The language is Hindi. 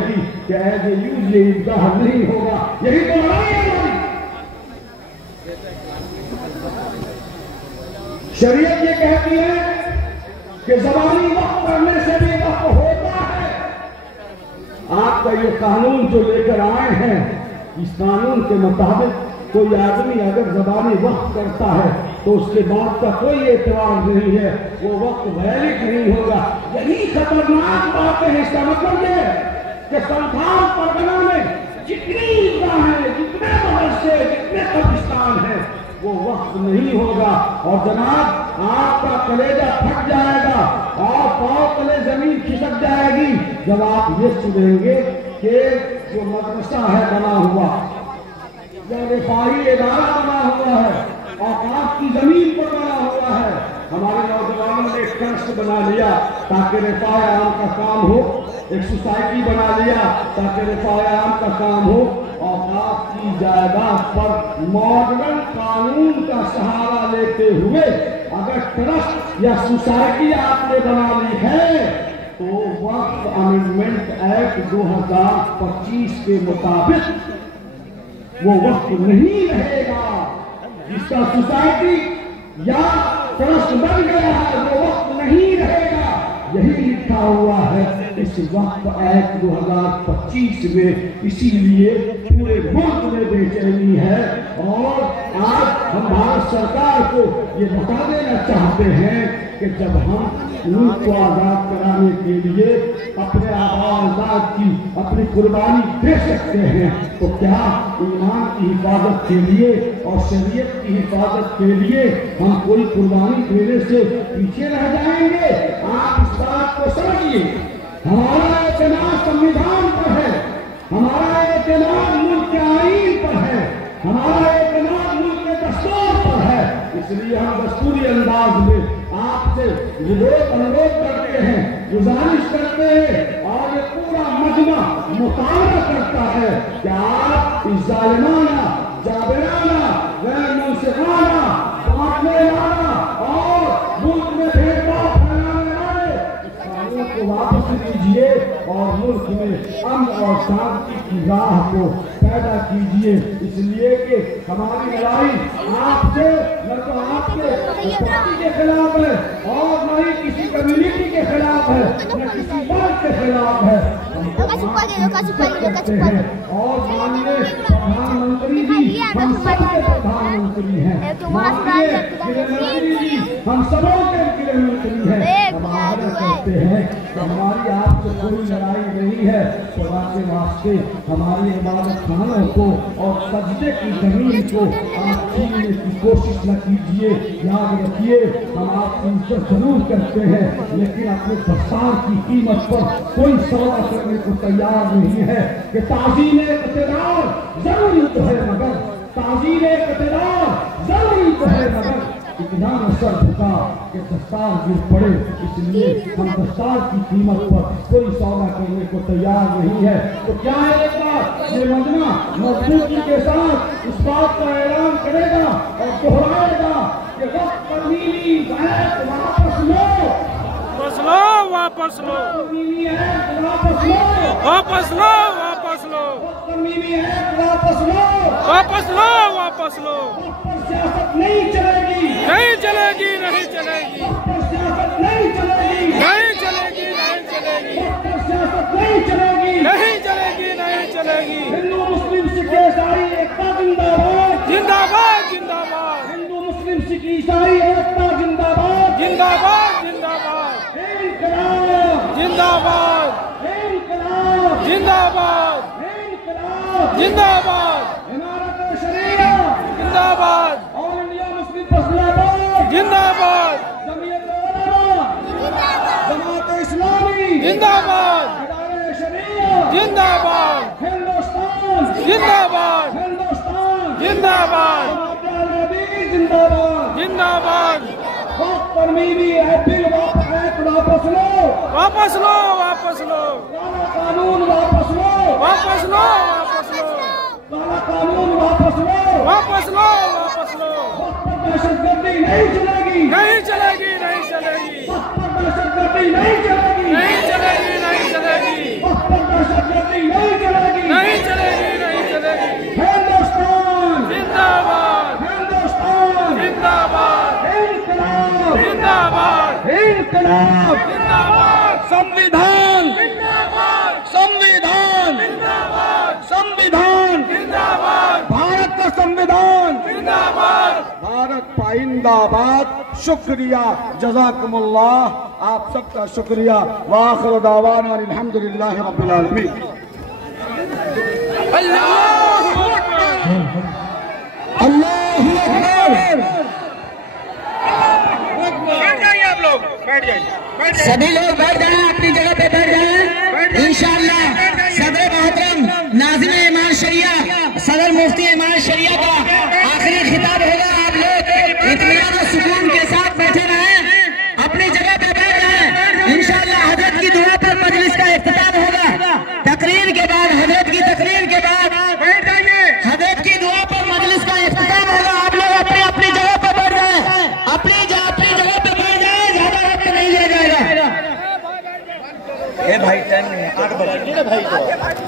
कि एज ए यूज ये ईदगाह नहीं होगा। यही तो लड़ाई है हमारी। शरीयत ये कहती है कि ज़बानी वक्त करने से भी वक्त होता है। आपका ये कानून जो लेकर आए हैं, इस कानून के मुताबिक कोई आदमी अगर ज़बानी वक्त करता है तो उसके बाद का कोई एतबार नहीं है, वो वक्त वैलिड नहीं होगा। यही खतरनाक बात है। इसका मतलब ये कि संथाल परगना में जितनी ईदगाह है, जितने मदरसे, जितने कब्रिस्तान है, वो वक्त नहीं होगा। और जनाब आपका कलेजा फट जाएगा और पांव तले जमीन खिसक जाएगी जब आप ये सुनेंगे कि जो मदरसा है बना हुआ या रिफाई इदारा बना हुआ है और आपकी जमीन पर बना हुआ है। हमारे नौजवानों ने एक ट्रस्ट बना लिया ताकि रिफाई आम का काम हो, एक सोसाइटी बना लिया ताकि रिफाई आम का काम हो, और आपकी जायदाद पर मॉडर्न कानून का सहारा लेते हुए अगर ट्रस्ट या सोसाइटी आपने बना ली है तो वक्त अमेंडमेंट एक्ट 2025 के मुताबिक वो वक्त नहीं रहेगा। जिसका सोसाइटी या ट्रस्ट बन गया है वो वक्त नहीं रहेगा। यही लिखा हुआ है इस वक्त एक्ट 2025 में। इसीलिए पूरे मुल्क में बेचैनी है और आज हम भारत सरकार को ये बता देना चाहते हैं कि जब हम मुल्क को आजाद कराने के लिए अपने आजाद की अपनी कुर्बानी दे सकते हैं तो क्या ईमान की हिफाजत के लिए और शरीयत की हिफाजत के लिए हम कोई कुर्बानी देने से पीछे रह जाएंगे? आप इस बात को समझिए। हमारा एतमाद संविधान पर है, हमारा एतमाद मुल्क के आईन पर है, हमारा एतमाद मुल्क के दस्तूर पर है। इसलिए हम दस्तूरी अंदाज में आपसे अनुरोध करते हैं, गुजारिश करते हैं और ये पूरा मजमा मुतालबा करता है कि आप इस जालिमाना, जाबिराना, गैर मुंसिफाना, बांटने वाला और मुल्क में भेदभाव फैलाने वाले इस कानून को वापस लीजिए और मुल्क में अमन और शांति की राह को पैदा कीजिए। इसलिए कि हमारी लड़ाई आपसे न तो आपके पार्टी के खिलाफ है और न ही किसी कम्युनिटी के खिलाफ है, न किसी वर्ग के खिलाफ है। और माननीय प्रधानमंत्री जी हम सबके प्रधानमंत्री हैं, माननीय गृहमंत्री जी हम सबों के गृहमंत्री हैं। हम आग्रह करते हैं कि हमारी आपसे कोई लड़ाई नहीं है, खुदा के वास्ते हमारी इबादत खानों को और सजदे की जमीन को आप छीनने की कोशिश न कीजिए। याद रखिए हम आपकी इज्जत जरूर करते हैं लेकिन अपने दस्तार की कीमत पर कोई सौदा करने को तैयार नहीं है कि ताज़ीम इक़्तिदार जरूरी तो है मगर ताज़ीम इक़्तिदार जरूरी तो है मगर इतना न सर झुका कि दस्तार गिर पड़े। इसलिए हम दस्तार की कीमत पर कोई सौदा करने को तैयार नहीं है। तो क्या है एक बार ये मजमा मजबूती के साथ इस बात का ऐलान करेगा और दोहराएगा कि वक्त पर नीली बैत वापस लो, वापस लो, वापस लो, नीली है वापस लो, वापस लो, वापस लो, नीली है वापस लो, वापस लो, वापस लो। सियासत नहीं चलेगी, नहीं चलेगी, नहीं चलेगी, सियासत नहीं चलेगी, नहीं चलेगी, नहीं चलेगी, सियासत नहीं चलेगी, नहीं चलेगी, नहीं चलेगी। हिंदू मुस्लिम सिख ईसाई एकता जिंदाबाद, जिंदाबाद, जिंदाबाद, हिंदू मुस्लिम सिख ईसाई एकता जिंदाबाद, जिंदाबाद, जिंदाबाद, इंकलाब जिंदाबाद, इंकलाब जिंदाबाद, इंकलाब जिंदाबाद, इमारत शरीया जिंदाबाद, और इंडिया मुस्लिम फैसलाबाद जिंदाबाद, जमीयत उलमा जमात इस्लामी जिंदाबाद, इदारे शरीया जिंदाबाद, हिंदुस्तान जिंदाबाद, हिंदुस्तान जिंदाबाद, जिंदाबाद जिंदाबाद। वक्त पर मीनी बिल वापस लो, वापस लो, वापस लो, काला कानून वापस लो, वापस लो, वापस लो, काला कानून वापस लो, वापस लो, वापस लो। वक्त पर दहशतगर्दी नहीं चलेगी, नहीं चलेगी, नहीं चलेगी, वक्त पर दहशतगर्दी नहीं चलेगी, नहीं चलेगी, नहीं चलेगी, वक्त पर दहशतगर्दी जिंदाबाद। शुक्रिया, जज़ाकुमुल्लाह, आप सबका शुक्रिया। व आखिर दावाना अल्हम्दुलिल्लाहि रब्बिल आलमीन। अल्लाहु अकबर। अल्लाहु अकबर। बैठ जाइए आप लोग, बैठ जाइए। सभी लोग बैठ जाएं, अपनी जगह पे बैठ जाएं। इंशाअल्लाह सदर मोहतरम नाज़िम ईमान शरिया, सदर मुफ्ती ईमान शरिया का आखिरी खिताब होगा। आप लोग इत्मीनान और सुकून के साथ बैठे रहें, अपनी जगह पे बैठ जाएं। इंशाअल्लाह हजरत की दुआ पर मजलिस का इख्तिताम होगा। तकरीर के बाद, हजरत की तकरीर के बाद बैठ जाइए। हजरत की दुआ पर मजलिस का इख्तिताम होगा। आप लोग अपनी अपनी जगह पे बैठ जाएं, अपनी जगह पे बैठ जाएं, ज्यादा वक्त नहीं लिया जाएगा। ए भाई टाइम नहीं है, 8 बजे भाई को बैठ जा।